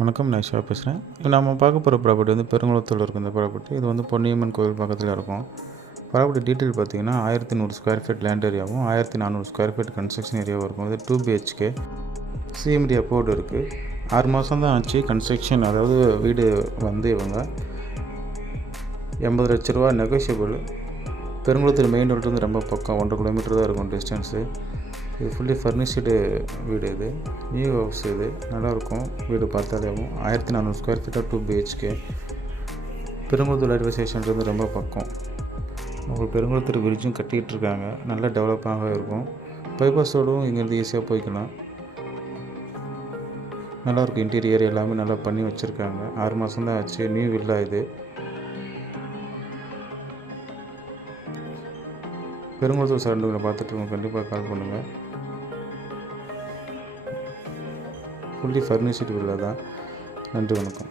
வணக்கம், நான் சிவா பேசுகிறேன். இப்போ நம்ம பார்க்க போகிற ப்ராப்பர்ட்டி வந்து பெருங்குளத்தூரில் இருக்கும். இந்த ப்ராப்பர்ட்டி இது வந்து பொன்னியம்மன் கோவில் பக்கத்தில் இருக்கும். ப்ராப்பர்ட்டி டீட்டெயில் பார்த்தீங்கன்னா 1100 ஸ்கொயர் ஃபீட் லேண்ட் ஏரியாவும் 1400 ஸ்கொயர் ஃபீட் கன்ஸ்ட்ரக்ஷன் ஏரியாவும் இருக்கும். இது 2 BHK சிஎம்டி அப்ரூவ்டு இருக்குது. 6 மாதம் தான் ஆச்சு கன்ஸ்ட்ரக்ஷன். அதாவது வீடு வந்து இவங்க 80 லட்ச ரூபா நெகோஷியபிள். பெருங்குளத்தூர் மெயின் ரோடு வந்து ரொம்ப பக்கம், 1.5 கிலோமீட்டர் தான் இருக்கும் டிஸ்டன்ஸு. இது ஃபுல்லி ஃபர்னிஷ்டு வீடு. இது நியூ ஹவுஸ். இது நல்லாயிருக்கும் வீடு பார்த்தாலேயும். 1400 ஸ்கொயர் ஃபீட்டாக 2 BHK. பெருங்குளத்தூர் ரயில்வே ஸ்டேஷன் வந்து ரொம்ப பக்கம். உங்களுக்கு பெருங்குளத்தூர் பிரிட்ஜும் கட்டிகிட்டு இருக்காங்க. நல்லா டெவலப்பாக இருக்கும். பைபாஸ் ரோடும் இங்கேருந்து ஈஸியாக போய்க்கலாம். நல்லாயிருக்கும். இன்டீரியர் எல்லாமே நல்லா பண்ணி வச்சுருக்காங்க. 6 மாதம் தான் ஆச்சு. நியூ வில்லா இது. பெருங்குளத்தூர் சரௌண்டிங்கில் பார்த்துட்டு கண்டிப்பாக கால் பண்ணுங்கள். ஃபுல்லி ஃபர்னிஷ்டு வில்லா தான். நன்றி, வணக்கம்.